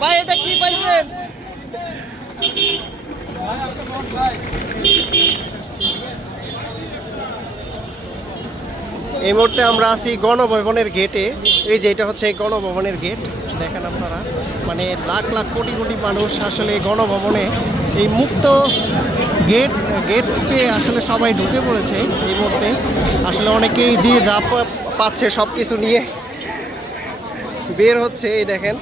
ভাই এটা কি পাইছেন? এই মুহূর্তে আমরা আছি গণভবনের গেটে। এই যে এটা হচ্ছে গণভবনের গেট, দেখেন আপনারা। মানে লাখ লাখ কোটি কোটি মানুষ আসলে গণভবনে এই মুক্ত গেট পেয়ে আসলে সবাই ঢুকে পড়েছে এই মুহূর্তে। আসলে অনেকেই যে যা পাচ্ছে সব কিছু নিয়ে বের হচ্ছে। এই দেখেন,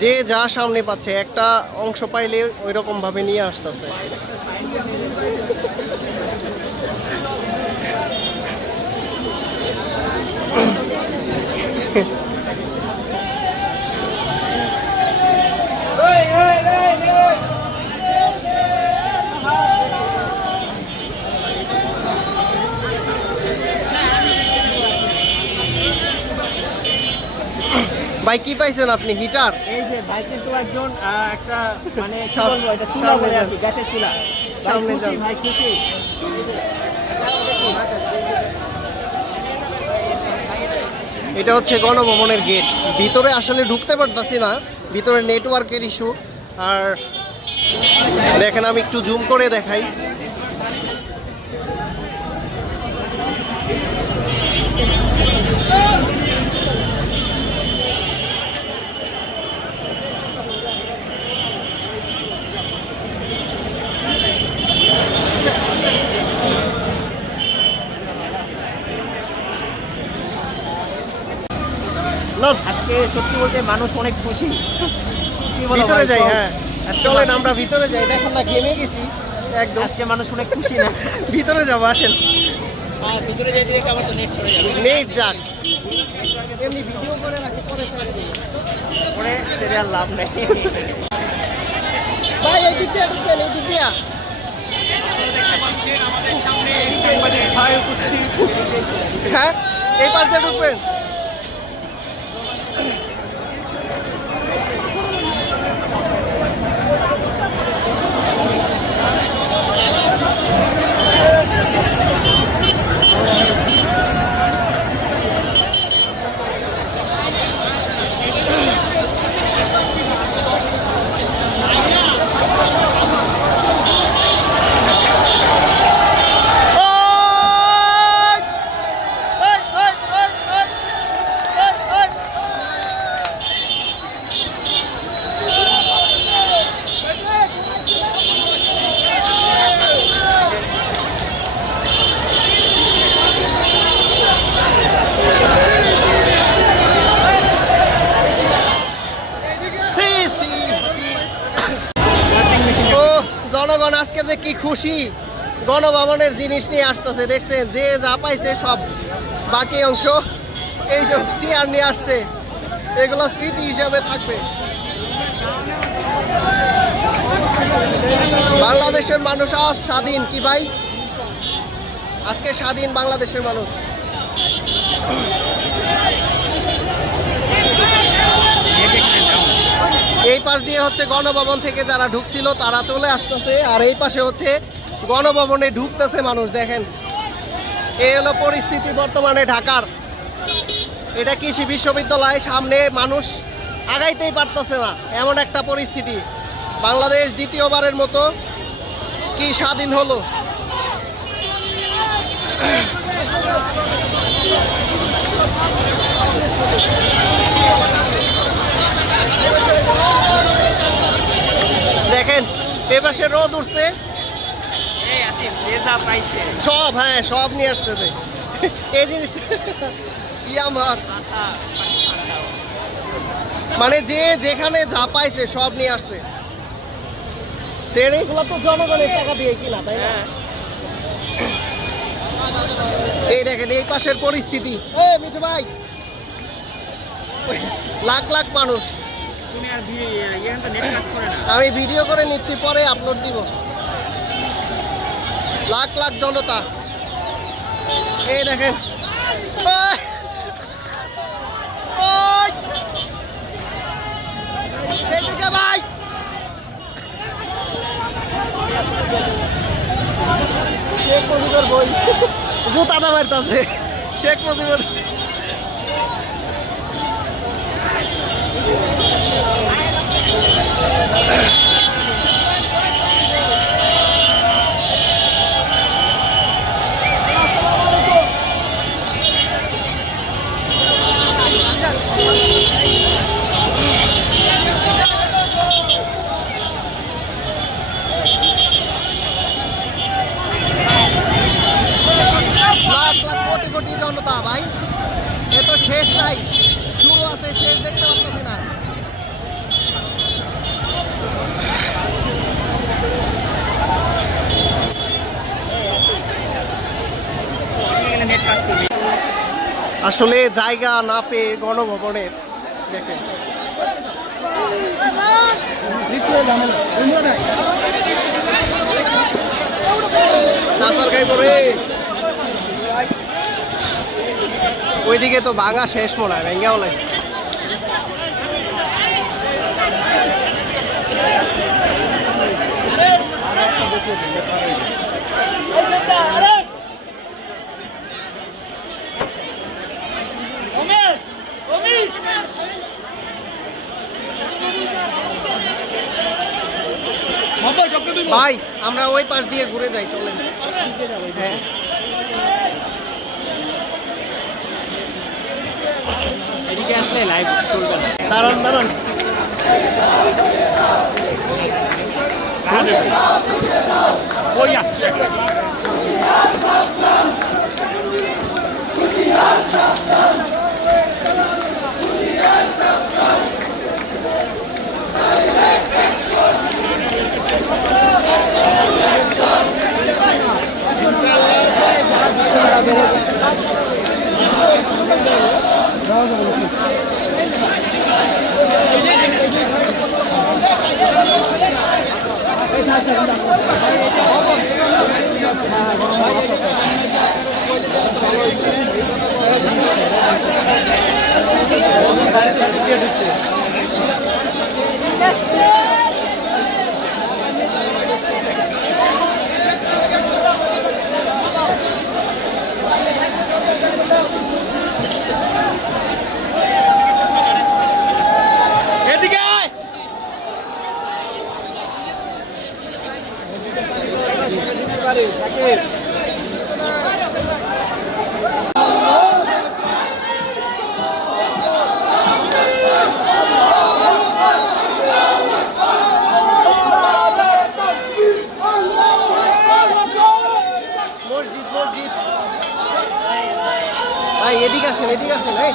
যে যা সামনে পাচ্ছে একটা অংশ পাইলে ওই রকম ভাবে নিয়ে আসতেছে। ভাই কি পাইছেন আপনি? হিটার? এই যে ভাই কিন্তু একজন একটা মানে কি সব- বলবো, এটা চুলা সামনে বলে যান। আর কি, গ্যাসের চুলা। ভাই সামনে খুশি, যান। ভাই খুশি। এটা হচ্ছে গণভবনের গেট। ভিতরে আসলে ঢুকতে পারতাছি না, ভিতরে নেটওয়ার্কের ইস্যু। আর দেখেন আমি একটু জুম করে দেখাই। না, আজকে সত্যি বলতে মানুষ অনেক খুশি। কি বলবো ভিতরে ভাই, যাই। সব- হ্যাঁ আজকে চলেন মানুষ- আমরা ভিতরে যাই। দেখেন না গেমে গেছি একদম। আজকে মানুষ অনেক খুশি না। ভিতরে যাবো, আসেন। ভিতরে যাইতে দেখে আমার তো নেট চলে যাবে। নেট যাক, এমনি ভিডিও করে রাখি, পরে ছেড়ে দিই। পরে সেটা আর লাভ নেই। ভাই এই দিক দিয়ে ঢুকবেন, এই দিক দিয়া। সাংবাদিক ভাই উপস্থিত। হ্যাঁ এই পাশ দিয়ে ঢুকবেন। ও জনগণ আজকে যে কি খুশি, গণভবনের জিনিস নিয়ে আসতেছে। দেখছেন যে যা পাইছে সব, বাকি অংশ এই যে চেয়ার নিয়ে আসছে, এগুলো স্মৃতি হিসাবে থাকবে। বাংলাদেশের মানুষ আজ স্বাধীন। কি ভাই, আজকে স্বাধীন বাংলাদেশের মানুষ। এই পাশ দিয়ে হচ্ছে গণভবন থেকে যারা ঢুকছিল তারা চলে আসতেছে, আর এই পাশে হচ্ছে গণভবনে ঢুকতেছে মানুষ। দেখেন এই হলো পরিস্থিতি বর্তমানে ঢাকার। এটা কৃষি বিশ্ববিদ্যালয়, সামনে মানুষ আগাইতেই পারতেছে না, এমন একটা পরিস্থিতি। বাংলাদেশ দ্বিতীয়বারের মতো কি স্বাধীন হলো। দেখেন এপাশে রোদ উঠছে, এই আসিফ যে যা পাইছে। সব হ্যাঁ সব নিয়ে আসতেছে। এই জিনিসটা আমার মানে যে যেখানে যা পাইছে সব নিয়ে আসছে। এগুলো তো জনগণের টাকা দিয়ে কিনা, তাই না? এই দেখেন এই পাশের পরিস্থিতি। মিঠু ভাই, লাখ লাখ মানুষ। আমি ভিডিও করে নিচ্ছি, পরে আপলোড দিব। লাখ লাখ জনতা। এই দেখেন ভাই, শেখ মুজিবের বই জুতাটা মারতেছে শেখ মুজিবের। আসলে জায়গা না পেয়ে গণভবনের দেখেন ওইদিকে তো ভাঙা শেষ মনে হয় ভেঙ্গাও লাগে ভাই আমরা ওই পাশ দিয়ে ঘুরে যাই চলেন হ্যাঁ এদিকে আসলে লাইভ চলবে না। দাঁড়ান দাঁড়ান ওই আসছে এদিকে আসেন এই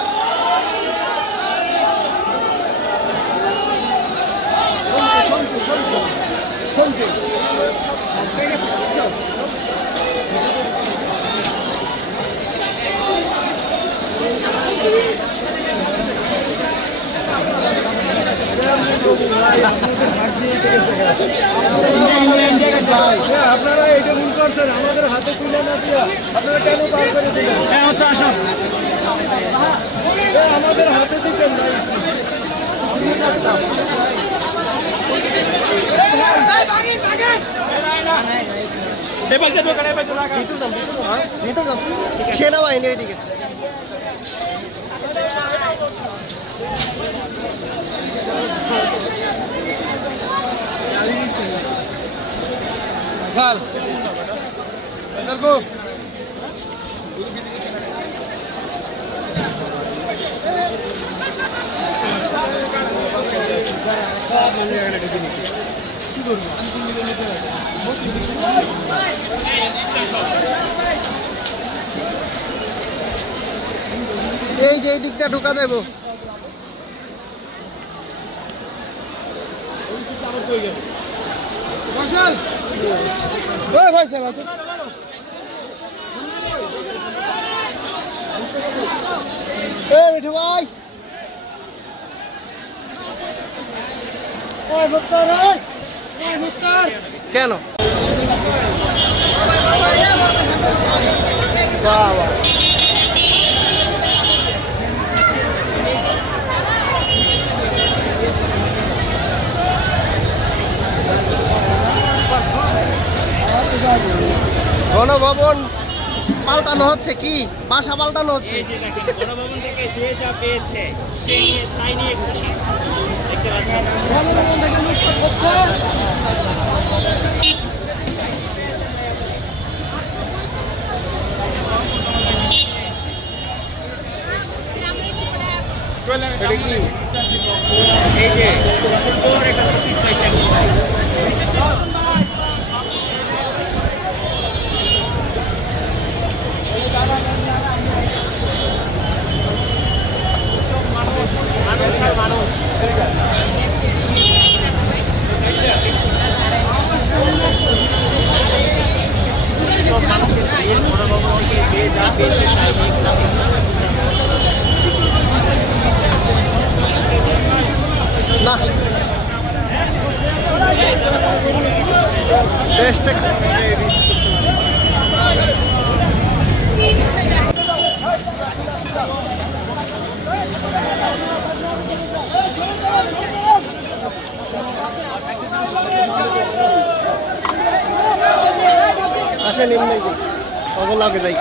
আপনারা এটা ভুল করছেন, আমাদের হাতে তুলে না দিয়া আপনারা কেন পার করে দিলেন? আমাদের হাতে দিতেন ভাই। ভিতর যান সেনাবাহিনী ওইদিকে এই যে এই দিকটা ঢোকা যাবো মিঠু ভাই কেন বাবা গণভবন পাল্টানো হচ্ছে কি বাসা পাল্টানো হচ্ছে গণভবন থেকে যে যা পেয়েছে সেই তাই নিয়ে খুশি দেখতে পাচ্ছেন এটা কি এই যে সুন্দর একটা শোপিস পাইছে মানুষের গণভবন থেকে যে যা পেয়েছে তাই নিয়ে খুশি দেশটা আসেন এমনি খবর লাগে যাই